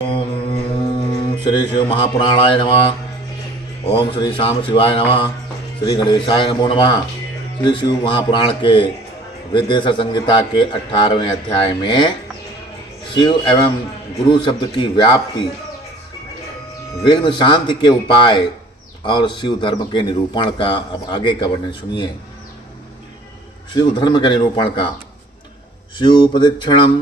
ओम श्री शिव महापुराणाय नमः। ओम श्री शाम शिवाय नमः। श्री गणेशाय नमो नमः। श्री शिव महापुराण के विद्वेषर संहिता के 18वें अध्याय में शिव एवं गुरु शब्द की व्याप्ति, विघ्न शांति के उपाय और शिव धर्म के निरूपण का अब आगे का वर्णन सुनिए। शिव धर्म के निरूपण का। शिव प्रदक्षिणम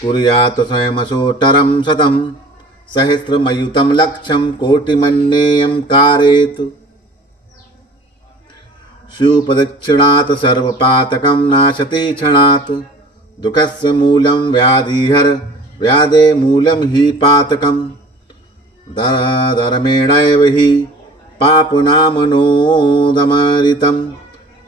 कुर्यात् स्वयमसोटरं शतं सहस्रमयुतं लक्ष्यं कोटिमन्येयं कारयेत्। शिवप्रदक्षिणात् सर्वपातकं नाशति क्षणात् दुःखस्य मूलं व्याधिहर व्याधे मूलं हि पातकं धर्मेणैव हि पापनामनोदमरितं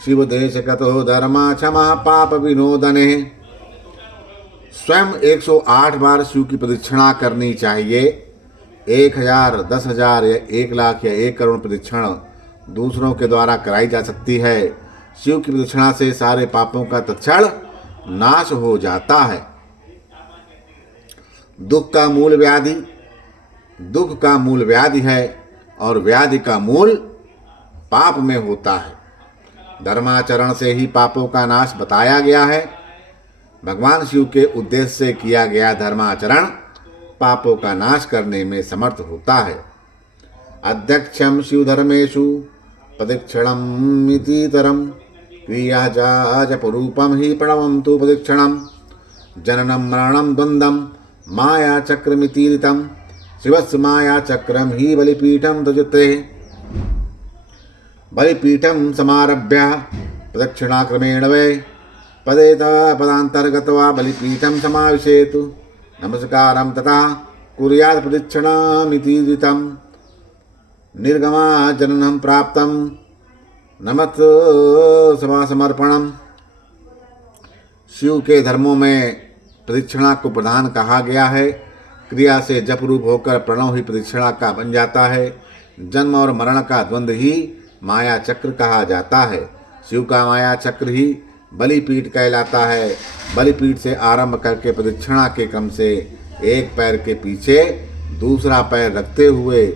शिवदेशगतो धर्मा क्षमा पाप विनोदने। स्वयं 108 बार शिव की प्रदक्षिणा करनी चाहिए। 1000, 10,000 या 1 लाख या 1 करोड़ प्रदक्षिण दूसरों के द्वारा कराई जा सकती है। शिव की प्रदक्षिणा से सारे पापों का तत्क्षण नाश हो जाता है। दुख का मूल व्याधि है और व्याधि का मूल पाप में होता है। धर्माचरण से ही पापों का नाश बताया गया है। भगवान शिव के उद्देश्य से किया गया धर्माचरण पापों का नाश करने में समर्थ होता है। अध्यक्षम शिव धर्मेशु प्रदक्षिणमितितरम क्रियाजाजपरूपम ही प्रणवम तु प्रदक्षिणम जननम मरणम द्वंद्वम माया चक्रमितीरितम शिवस्य माया चक्रम ही बलिपीठम तजते। बलिपीठम समारभ्य प्रदक्षिणाक्रमेण वै पदांतर्गत्वा बलिपीठं समाविशेतु नमस्कारं तथा कुर्यात् प्रदक्षिणामितीरितं निर्गमा जननं प्राप्तं नमत समर्पणम। शिव के धर्मों में प्रदक्षिणा को प्रधान कहा गया है। क्रिया से जप रूप होकर प्रणव ही प्रदक्षिणा का बन जाता है। जन्म और मरण का द्वंद्व ही माया चक्र कहा जाता है। शिव का माया चक्र ही बलिपीठ कहलाता है। बलिपीठ से आरंभ करके प्रदक्षिणा के क्रम से एक पैर के पीछे दूसरा पैर रखते हुए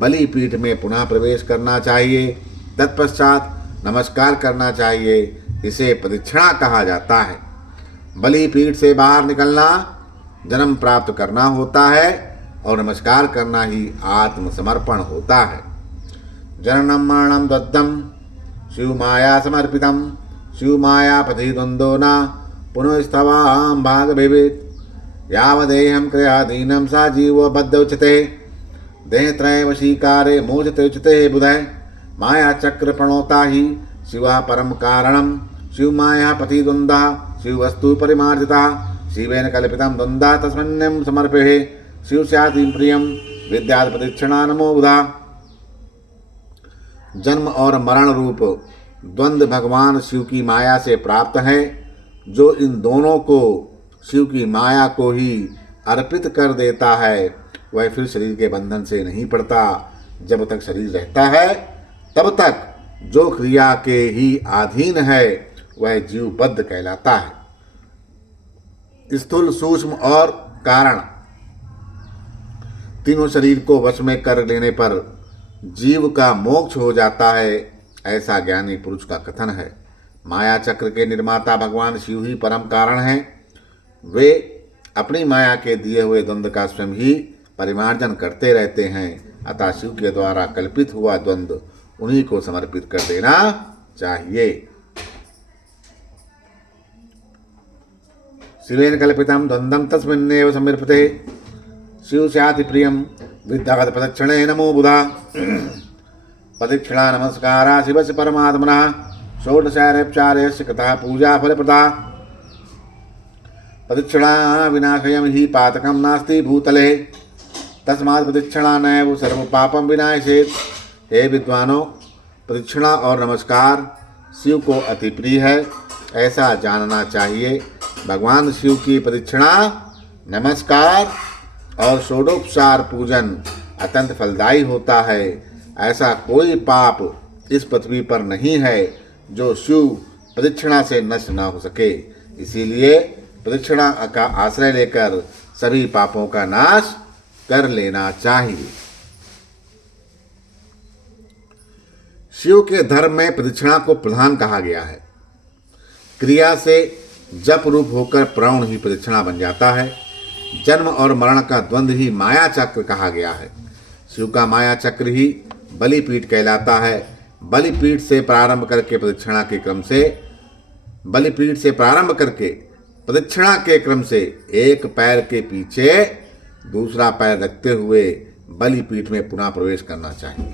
बलिपीठ में पुनः प्रवेश करना चाहिए। तत्पश्चात नमस्कार करना चाहिए। इसे प्रदक्षिणा कहा जाता है। बलिपीठ से बाहर निकलना जन्म प्राप्त करना होता है और नमस्कार करना ही आत्मसमर्पण होता है। जननम मरणम दत्तम शिव माया समर्पितम शिव माया पथि द्वंद्वो न पुनस्तवाम भाग भेवेत् यावदेहं क्रियाधीनं सा जीवो बद्ध उच्यते देहत्रय वशीकारे मोचते उच्यते बुधय माया चक्र प्रणोता ही शिवः परम कारणं शिव माया पथि द्वन्द्वः शिव वस्तु परिमार्जिता शिवेन कल्पितं द्वन्द्वः तस्मिन्नं समर्पये शिव स्याति प्रियं विद्यात् प्रदक्षिणा नमो बुधा। जन्म और मरण रूप द्वंद्व भगवान शिव की माया से प्राप्त है। जो इन दोनों को शिव की माया को ही अर्पित कर देता है वह फिर शरीर के बंधन से नहीं पड़ता। जब तक शरीर रहता है तब तक जो क्रिया के ही अधीन है वह जीवबद्ध कहलाता है। स्थूल, सूक्ष्म और कारण तीनों शरीर को वश में कर लेने पर जीव का मोक्ष हो जाता है, ऐसा ज्ञानी पुरुष का कथन है। माया चक्र के निर्माता भगवान शिव ही परम कारण हैं। वे अपनी माया के दिए हुए द्वंद्व का स्वयं ही परिमार्जन करते रहते हैं। अतः शिव के द्वारा कल्पित हुआ द्वंद्व उन्हीं को समर्पित कर देना चाहिए। शिवेन कल्पितं द्वंद्वं तस्मिन्नेव समर्पिते शिव स्याति प्रियं विद्यागत प्रदक्षिणे नमो बुधा। प्रदक्षिणा नमस्कारा शिवस्य परमात्मनः षोडशैरुपचार्यस्य कृता पूजा फलप्रदा। प्रदक्षिणा विनाशयं हि पातकं नास्ति भूतले तस्मात् प्रदक्षिणा नैव सर्वपापं विनाशयेत्। हे विद्वानों, प्रदक्षिणा और नमस्कार शिव को अति प्रिय है, ऐसा जानना चाहिए। भगवान शिव की प्रदक्षिणा, नमस्कार और षोडोपचार पूजन अत्यंत फलदायी होता है। ऐसा कोई पाप इस पृथ्वी पर नहीं है जो शिव प्रदक्षिणा से नष्ट न हो सके। इसीलिए प्रदक्षिणा का आश्रय लेकर सभी पापों का नाश कर लेना चाहिए। शिव के धर्म में प्रदक्षिणा को प्रधान कहा गया है। क्रिया से जप रूप होकर प्राण ही प्रदक्षिणा बन जाता है। जन्म और मरण का द्वंद्व ही माया चक्र कहा गया है। शिव का माया चक्र ही बलिपीठ कहलाता है। बलिपीठ से प्रारंभ करके प्रदक्षिणा के क्रम से एक पैर के पीछे दूसरा पैर रखते हुए बलिपीठ में पुनः प्रवेश करना चाहिए।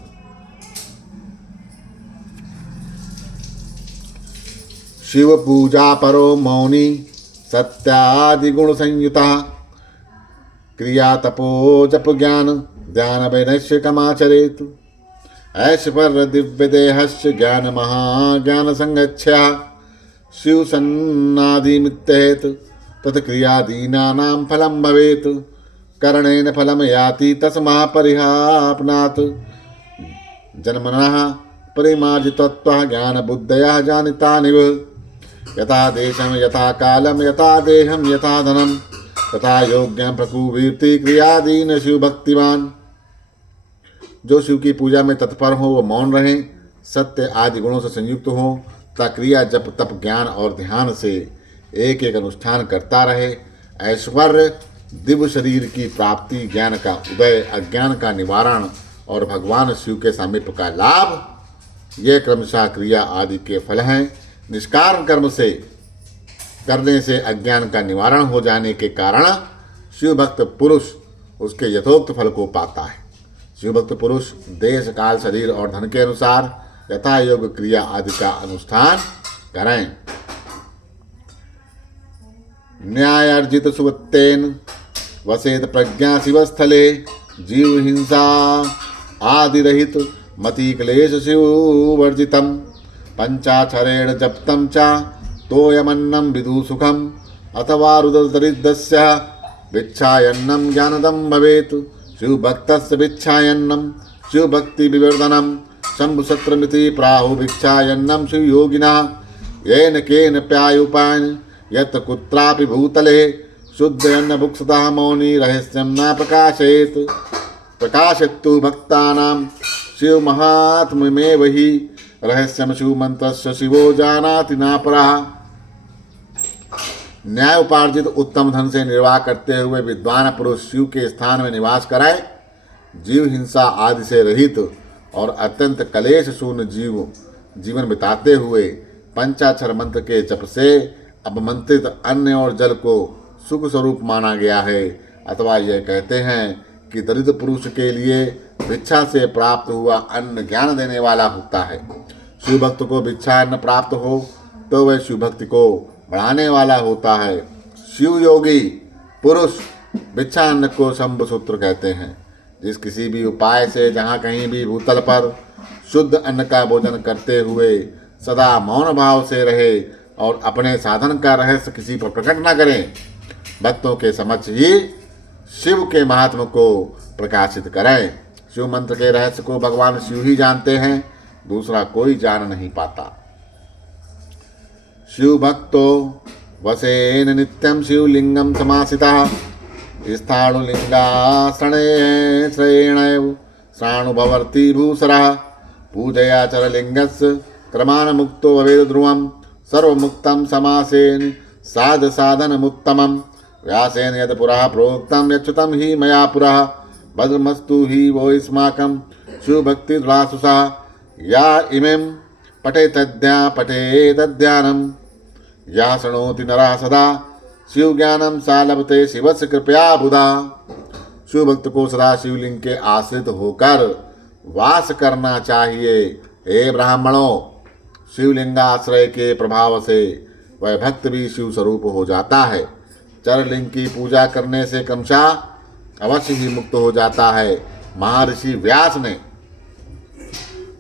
शिव पूजा परो मौनी सत्यादि गुण संयुता क्रिया तपो जप ज्ञान ध्यान वैनश्य कमाचरेत ऐश पर दिव्य देहस्य ज्ञान महाज्ञान संगच्छा शिव सन्नादि मित्तेत तत्क्रियादीनानां फलं भवेत करणेन फलं याति तस्मा परिहापनात् जन्मनः परिमार्जितत्वः ज्ञान बुद्धयः जानितानिव यथा देशम यथा कालम यथा देहम यथा धनम तथा योग्यम प्रकुवीर्ति क्रियादीन शिव भक्तिमान। जो शिव की पूजा में तत्पर हो वो मौन रहे, सत्य आदि गुणों से संयुक्त हो तथा क्रिया जप तप ज्ञान और ध्यान से एक एक अनुष्ठान करता रहे। ऐश्वर्य दिव्य शरीर की प्राप्ति, ज्ञान का उदय, अज्ञान का निवारण और भगवान शिव के सामीप्य का लाभ, ये क्रमशः क्रिया आदि के फल हैं। निष्कारण कर्म से करने से अज्ञान का निवारण हो जाने के कारण शिव भक्त पुरुष उसके यथोक्त फल को पाता है। शिव भक्त पुरुष देश काल शरीर और धन के अनुसार यथा योग क्रिया आदि का अनुष्ठान करें। न्याय अर्जित सुवत्तेन वसेत प्रज्ञा शिवस्थले जीव हिंसा आदि रहित मति क्लेश शिव वर्जितम पंचाक्षरेण जप्तं च तोयमन्नं विदु सुखम अथवा रुदरिद्रस्य भिक्षायन्नं ज्ञानदं भवेत्। शिव भक्तस्य भिक्षायन्नं शिव भक्ति विवर्धनम शंभुसत्रमिति प्राहु भिक्षायन्नं शिव योगिनः येन केन प्यायुपायन यत् कुत्रापि भूतले शुद्धयन्न भुक्सतः मौनी रहस्यं न प्रकाशयतु भक्तानां शिव महात्म्यमेव हि रहस्यम शिव मंत्रस्य शिवो जानाति नापरः। न्याय उपार्जित उत्तम धन से निर्वाह करते हुए विद्वान पुरुष शिव के स्थान में निवास कराए, जीव हिंसा आदि से रहित और अत्यंत कलेश शून्य जीवन बिताते हुए पंचाक्षर मंत्र के जप से अवमंत्रित अन्न और जल को सुख स्वरूप माना गया है। अथवा यह कहते हैं कि दरिद्र पुरुष के लिए भिक्षा से प्राप्त हुआ अन्न ज्ञान देने वाला होता है। शिव भक्त को भिक्षा अन्न प्राप्त हो तो वह शिव भक्ति को बढ़ाने वाला होता है। शिव योगी पुरुष भिक्षा अन्न को शंभु सूत्र कहते हैं। जिस किसी भी उपाय से जहाँ कहीं भी भूतल पर शुद्ध अन्न का भोजन करते हुए सदा मौन भाव से रहे और अपने साधन का रहस्य किसी पर प्रकट न करें, भक्तों के समक्ष ही शिव के महात्म को प्रकाशित करें। शिव मंत्र के रहस्य को भगवान शिव ही जानते हैं, दूसरा कोई जान नहीं पाता। शिव भक्तो वसेन नित्यं शिवलिंगम समासितः स्थाणुलिंगासने श्रेणैव श्राणुभवर्ति भूसरः पूजयाचरलिंगस्य क्रमान मुक्तो भवेद ध्रुवं सर्वमुक्तं समासेन साधनमुत्तमं व्यासेन यद पुरः प्रोक्तं यच्युतं हि मया पुरः भद्रमस्तु हि वो युष्माकं शिवभक्ति दृढासुषा या इमें पठेतद्ध्यानं या शृणोति नरः सदा शिव ज्ञानम सा लभते शिवस्य कृपया बुधा। शिव भक्त को सदा शिवलिंग के आश्रित होकर वास करना चाहिए। हे ब्राह्मणों, शिवलिंगाश्रय के प्रभाव से वह भक्त भी शिव स्वरूप हो जाता है। चरलिंग की पूजा करने से क्रमशः अवश्य ही मुक्त हो जाता है। महर्षि व्यास ने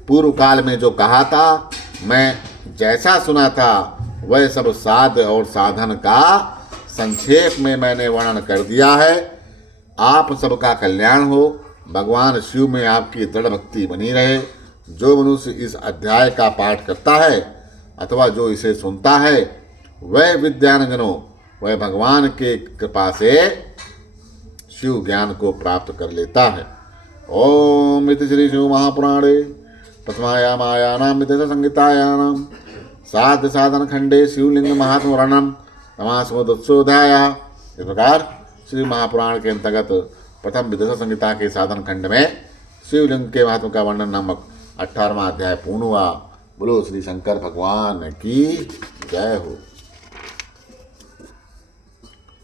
पूर्व काल में जो कहा था, मैं जैसा सुना था वह सब साध और साधन का संक्षेप में मैंने वर्णन कर दिया है। आप सबका कल्याण हो। भगवान शिव में आपकी दृढ़ भक्ति बनी रहे। जो मनुष्य इस अध्याय का पाठ करता है अथवा जो इसे सुनता है, वह विद्यानजनों, वह भगवान के कृपा से शिव ज्ञान को प्राप्त कर लेता है। ओम इति श्री शिव महापुराणे प्रथमायामायानां विदेश संहितायां साध्य साधन खंडे शिवलिंग महात्म वर्णनम समासमोदोत्सोध्याय। इस प्रकार श्री महापुराण के अंतर्गत प्रथम विदेश संहिता के साधन खंड में शिवलिंग के महात्म का वर्णन नामक 18वां अध्याय पूर्ण हुआ। बोलो श्री शंकर भगवान की जय हो।